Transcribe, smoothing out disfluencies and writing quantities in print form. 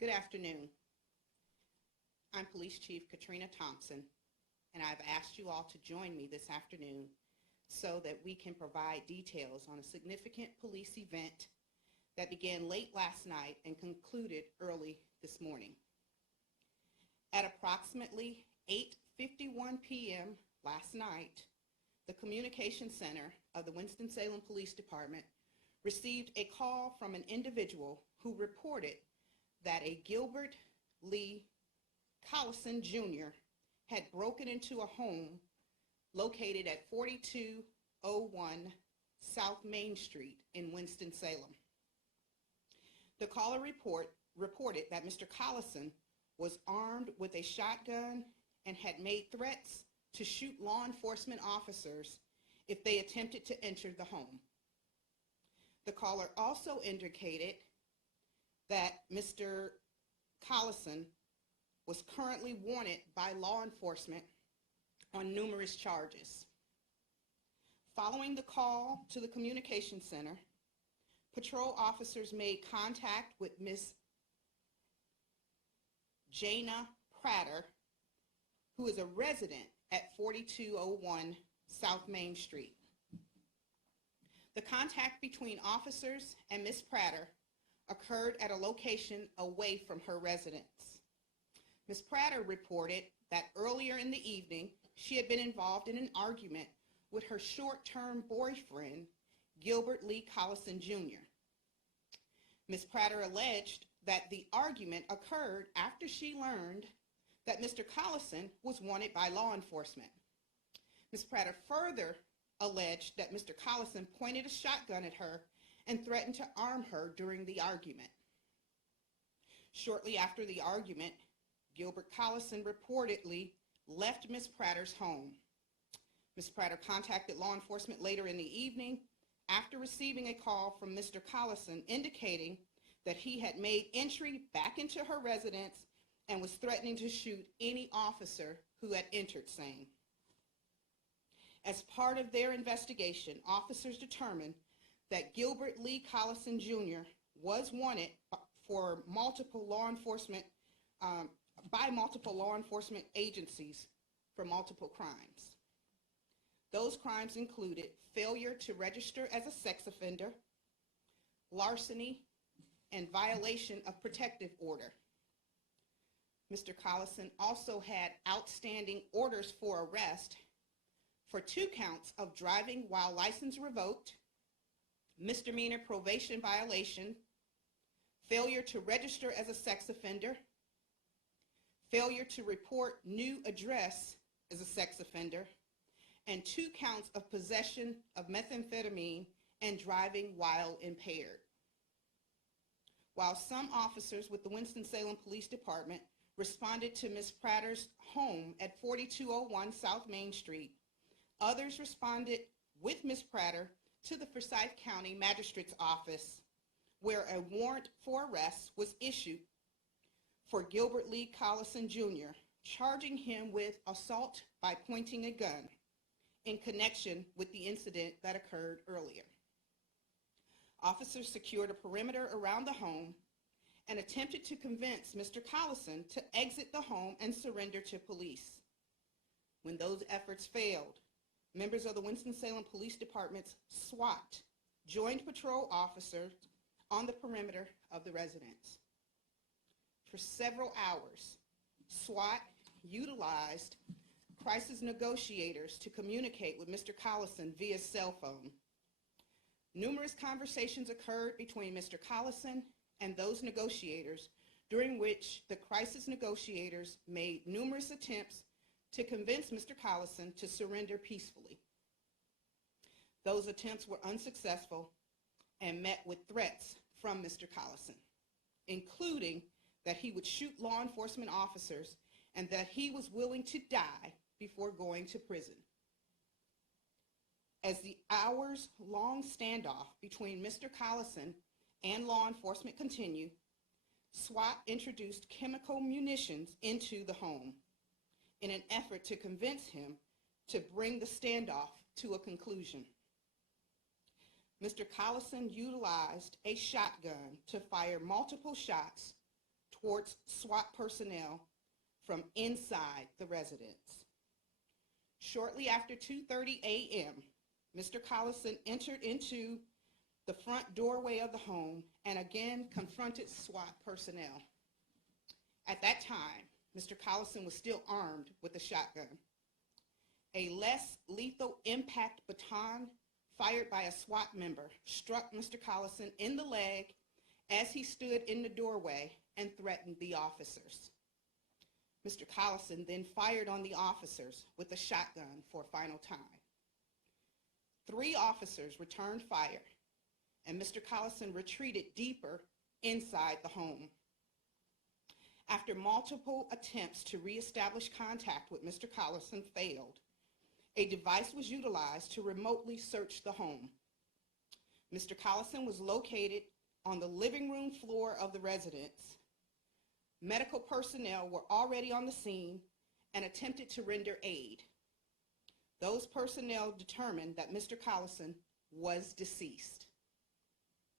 Good afternoon. I'm Police Chief Katrina Thompson, and I've asked you all to join me this afternoon so that we can provide details on a significant police event that began late last night and concluded early this morning. At approximately 8:51 p.m. last night, the Communication Center of the Winston-Salem Police Department received a call from an individual who reported that a Gilbert Lee Collison Jr. had broken into a home located at 4201 South Main Street in Winston-Salem. The caller reported that Mr. Collison was armed with a shotgun and had made threats to shoot law enforcement officers if they attempted to enter the home. The caller also indicated that Mr. Collison was currently wanted by law enforcement on numerous charges. Following the call to the communication center, patrol officers made contact with Ms. Jana Prater, who is a resident at 4201 South Main Street. The contact between officers and Ms. Prater occurred at a location away from her residence. Ms. Prater reported that earlier in the evening, she had been involved in an argument with her short-term boyfriend, Gilbert Lee Collison Jr. Ms. Prater alleged that the argument occurred after she learned that Mr. Collison was wanted by law enforcement. Ms. Prater further alleged that Mr. Collison pointed a shotgun at her and threatened to arm her during the argument. Shortly after the argument, Gilbert Collison reportedly left Ms. Prater's home. Ms. Prater contacted law enforcement later in the evening after receiving a call from Mr. Collison indicating that he had made entry back into her residence and was threatening to shoot any officer who had entered same. As part of their investigation, officers determined that Gilbert Lee Collison Jr. was wanted for multiple law enforcement by multiple law enforcement agencies for multiple crimes. Those crimes included failure to register as a sex offender, larceny, and violation of protective order. Mr. Collison also had outstanding orders for arrest for 2 counts of driving while license revoked, misdemeanor probation violation, failure to register as a sex offender, failure to report new address as a sex offender, and 2 counts of possession of methamphetamine and driving while impaired. While some officers with the Winston-Salem Police Department responded to Ms. Prater's home at 4201 South Main Street, others responded with Ms. Prater to the Forsyth County Magistrate's Office, where a warrant for arrest was issued for Gilbert Lee Collison Jr., charging him with assault by pointing a gun in connection with the incident that occurred earlier. Officers secured a perimeter around the home and attempted to convince Mr. Collison to exit the home and surrender to police. When those efforts failed, members of the Winston-Salem Police Department's SWAT joined patrol officers on the perimeter of the residence. For several hours, SWAT utilized crisis negotiators to communicate with Mr. Collison via cell phone. Numerous conversations occurred between Mr. Collison and those negotiators, during which the crisis negotiators made numerous attempts to convince Mr. Collison to surrender peacefully. Those attempts were unsuccessful and met with threats from Mr. Collison, including that he would shoot law enforcement officers and that he was willing to die before going to prison. As the hours-long standoff between Mr. Collison and law enforcement continued, SWAT introduced chemical munitions into the home in an effort to convince him to bring the standoff to a conclusion. Mr. Collison utilized a shotgun to fire multiple shots towards SWAT personnel from inside the residence. Shortly after 2:30 a.m., Mr. Collison entered into the front doorway of the home and again confronted SWAT personnel. At that time, Mr. Collison was still armed with a shotgun. A less lethal impact baton fired by a SWAT member struck Mr. Collison in the leg as he stood in the doorway and threatened the officers. Mr. Collison then fired on the officers with a shotgun for a final time. 3 officers returned fire, and Mr. Collison retreated deeper inside the home. After multiple attempts to reestablish contact with Mr. Collison failed, a device was utilized to remotely search the home. Mr. Collison was located on the living room floor of the residence. Medical personnel were already on the scene and attempted to render aid. Those personnel determined that Mr. Collison was deceased.